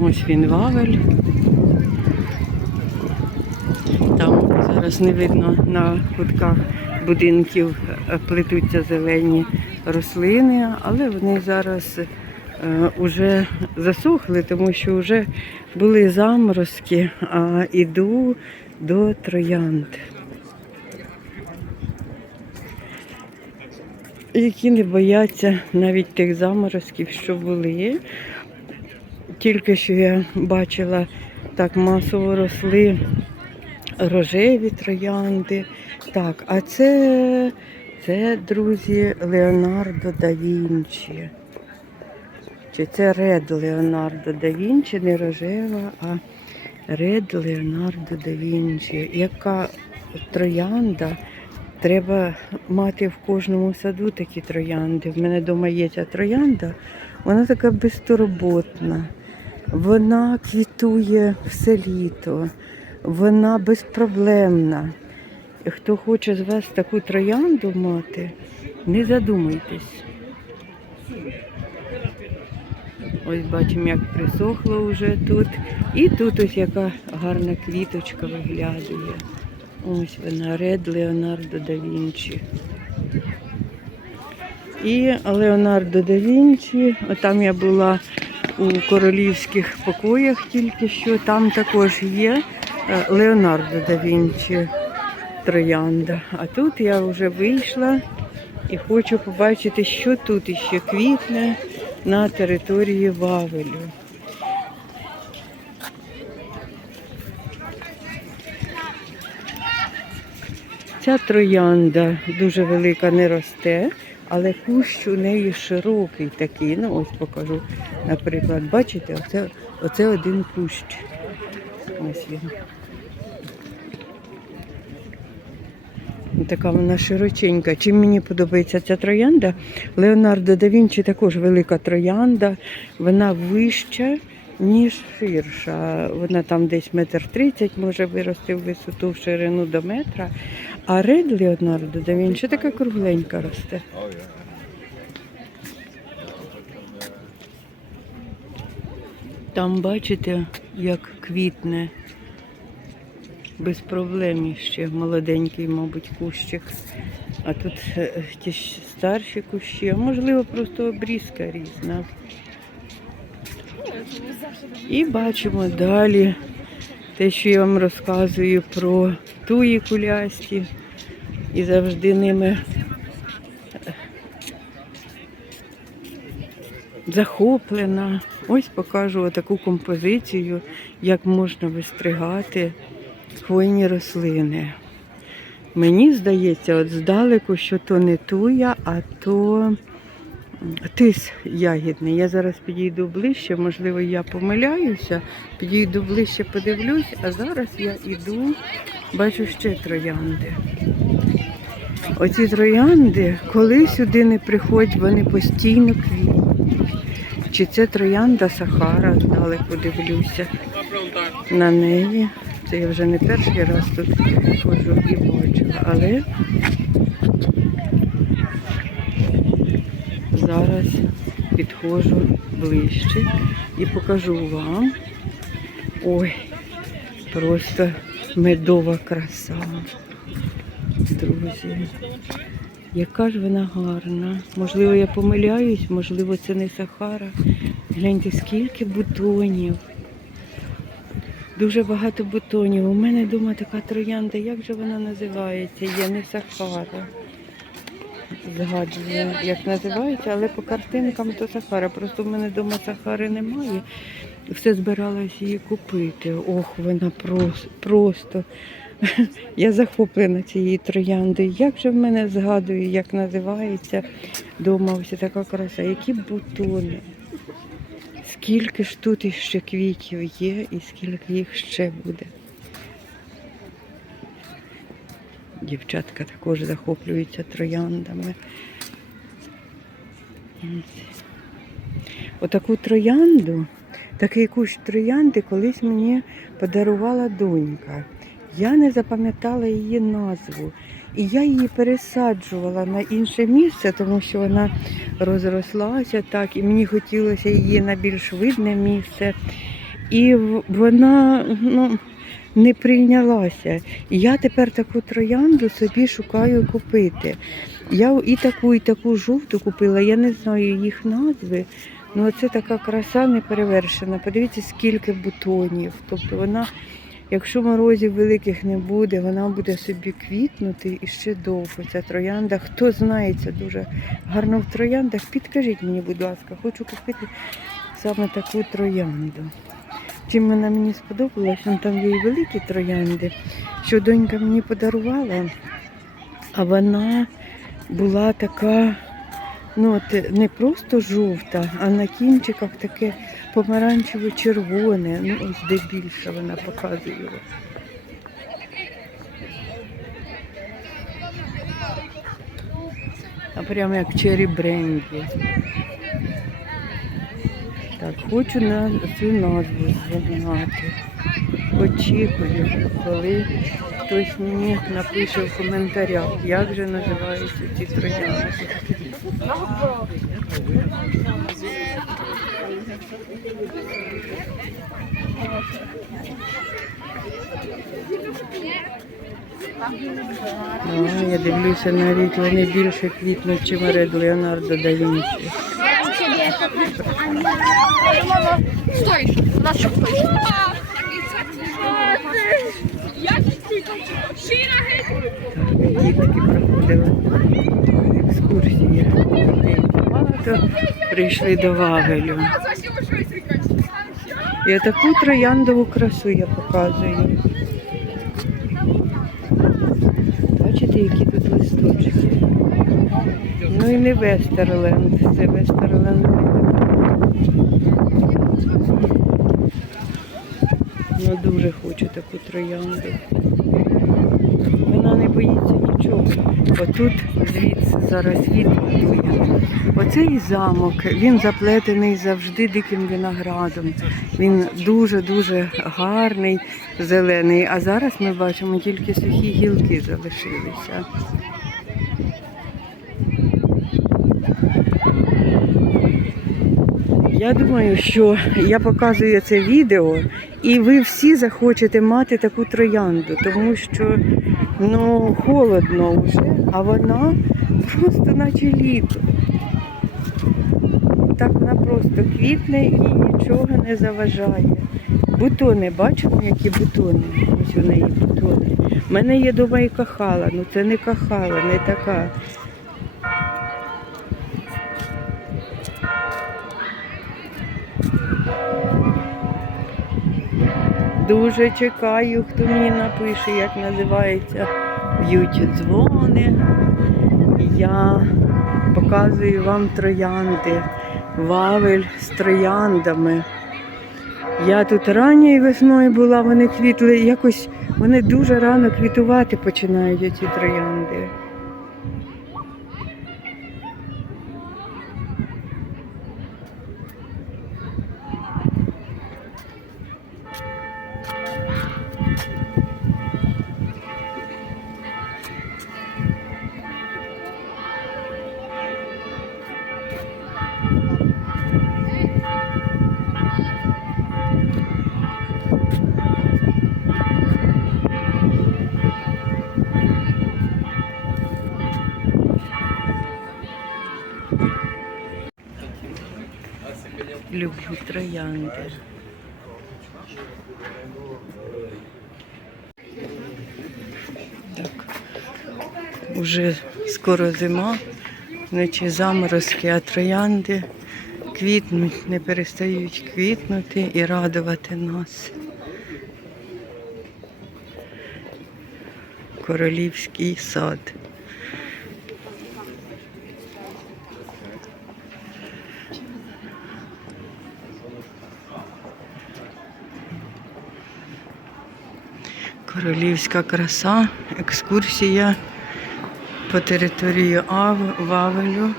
Ось він вавель. Там зараз не видно на кутках будинків е, плетуться зелені рослини, але вони зараз е, уже засохли, тому що вже були заморозки, а іду до троянд. Які не бояться навіть тих заморозків, що були. Тільки що я бачила, так масово росли рожеві троянди. Так, а це, це друзі, Леонардо да Вінчі. Чи це Ред Леонардо да Вінчі, не рожева, а Ред Леонардо да Вінчі. Яка троянда? Треба мати в кожному саду такі троянди. В мене вдома є ця троянда, вона така безтурботна. Вона квітує все літо, вона безпроблемна. Хто хоче з вас таку троянду мати, не задумайтесь. Ось бачимо, як присохло вже тут. І тут ось яка гарна квіточка виглядає. Ось вона, Ред Леонардо да Вінчі. І Леонардо да Вінчі, отам я була у королівських покоях тільки що, там також є е, Леонардо да Вінчі троянда. А тут я вже вийшла і хочу побачити, що тут іще квітне на території Вавелю. Ця троянда дуже велика не росте, але кущ у неї широкий такий. Ну, ось покажу. Наприклад, бачите, оце, оце один кущ. Ось він. Така вона широченька. Чим мені подобається ця троянда? Леонардо да Вінчі також велика троянда. Вона вища, ніж ширша. Вона там десь метр тридцять може вирости в висоту в ширину до метра. А ред Леонардо да Вінчі така кругленька росте. Там бачите, як квітне. Без проблем ще молоденький, мабуть, кущик. А тут е, ті старші кущі, а можливо просто обрізка різна. І бачимо далі те, що я вам розказую про туї кулясті. І завжди ними е, захоплена. Ось покажу таку композицію, як можна вистригати хвойні рослини. Мені здається, от здалеку, що то не туя, а то тис ягідний. Я зараз підійду ближче, можливо, я помиляюся, підійду ближче, подивлюсь, а зараз я йду, бачу ще троянди. Оці троянди, коли сюди не приходять, вони постійно квітнуть. Чи це троянда Сахара, здалеку дивлюся на неї. Це я вже не перший раз тут ходжу і бачу, але зараз підходжу ближче і покажу вам. Ой, просто медова краса. Друзі. Яка ж вона гарна. Можливо, я помиляюсь, можливо, це не Сахара. Гляньте, скільки бутонів. Дуже багато бутонів. У мене вдома така троянда, як же вона називається? Я не Сахара. Згадую, як називається, але по картинкам то Сахара. Просто в мене вдома Сахари немає. Все збиралась її купити. Ох, вона просто, просто. Я захоплена цією трояндою. Як же в мене згадую, як називається дома ось така краса, які бутони. Скільки ж тут іще квітів є і скільки їх ще буде. Дівчатка також захоплюються трояндами. Отаку троянду, такий кущ троянди колись мені подарувала донька. Я не запам'ятала її назву. І я її пересаджувала на інше місце, тому що вона розрослася так, і мені хотілося її на більш видне місце. І вона ну, не прийнялася. І я тепер таку троянду собі шукаю купити. Я і таку, і таку жовту купила, я не знаю їх назви. Ну, це така краса неперевершена. Подивіться, скільки бутонів. Тобто вона, якщо морозів великих не буде, вона буде собі квітнути і ще довго. Ця троянда. Хто знається дуже гарно в трояндах, підкажіть мені, будь ласка, хочу купити саме таку троянду. Чим вона мені сподобалась, вон там є і великі троянди, що донька мені подарувала, а вона була така, ну от не просто жовта, а на кінчиках таке помаранчево-червоне. Ну, ось де більше вона показує. А прямо як чері бренді. Так, хочу на цю назву знати. Очікую, коли хтось мені напише в коментарях, як же називаються ці троянди. Я дивлюся, навіть вони більше квітнуть, чим Ред Леонардо да Вінчі. Стой! На що стоїш? Дітки проходили екскурсії. Багато прийшли до Вавелю. І таку трояндову красу я показую. Бачите, які тут листочки. Ну і не Вестерленд, це Вестерленд. Ну дуже хочу таку троянду. Вона не боїться нічого. Отут звідси зараз світло дує. Оцей замок, він заплетений завжди диким виноградом. Він дуже-дуже гарний, зелений. А зараз ми бачимо тільки сухі гілки залишилися. Я думаю, що я показую це відео, і ви всі захочете мати таку троянду, тому що ну, холодно вже, а вона просто наче літо. Так вона просто квітне і нічого не заважає. Бутони, бачимо, які бутони. Ось у неї бутони. У мене є дома і кахала, ну це не кахала, не така. Дуже чекаю, хто мені напише, як називається. Б'ють дзвони. Я показую вам троянди. Вавель з трояндами. Я тут ранньою весною була, вони квітли, якось вони дуже рано квітувати починають ці троянди. Люблю троянди. Так. Уже скоро зима, вночі заморозки, а троянди квітнуть, не перестають квітнути і радувати нас. Королівський сад. Королівська краса, екскурсія по території Ав- Вавелю.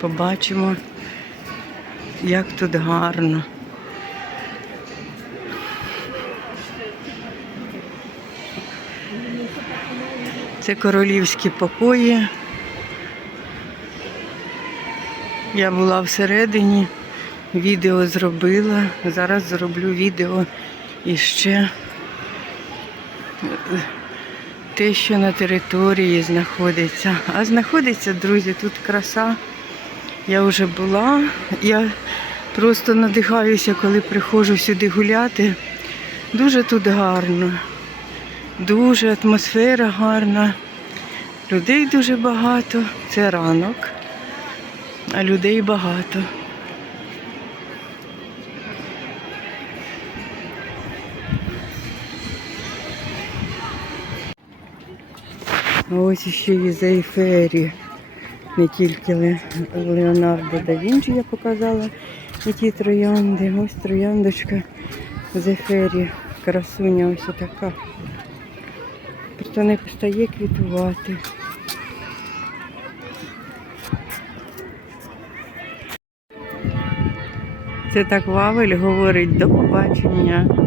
Побачимо, як тут гарно. Це королівські покої. Я була всередині відео зробила. Зараз зроблю відео іще те, що на території знаходиться. А знаходиться, друзі, тут краса. Я вже була. Я просто надихаюся, коли приходжу сюди гуляти. Дуже тут гарно. Дуже атмосфера гарна. Людей дуже багато. Це ранок, а людей багато. А ось ще є за Ейфері. Не тільки Леонардо да Вінчі я показала і ті троянди. Ось трояндочка з Ейфері. Красуня ось така. Просто не перестає квітувати. Це так Вавель говорить до побачення.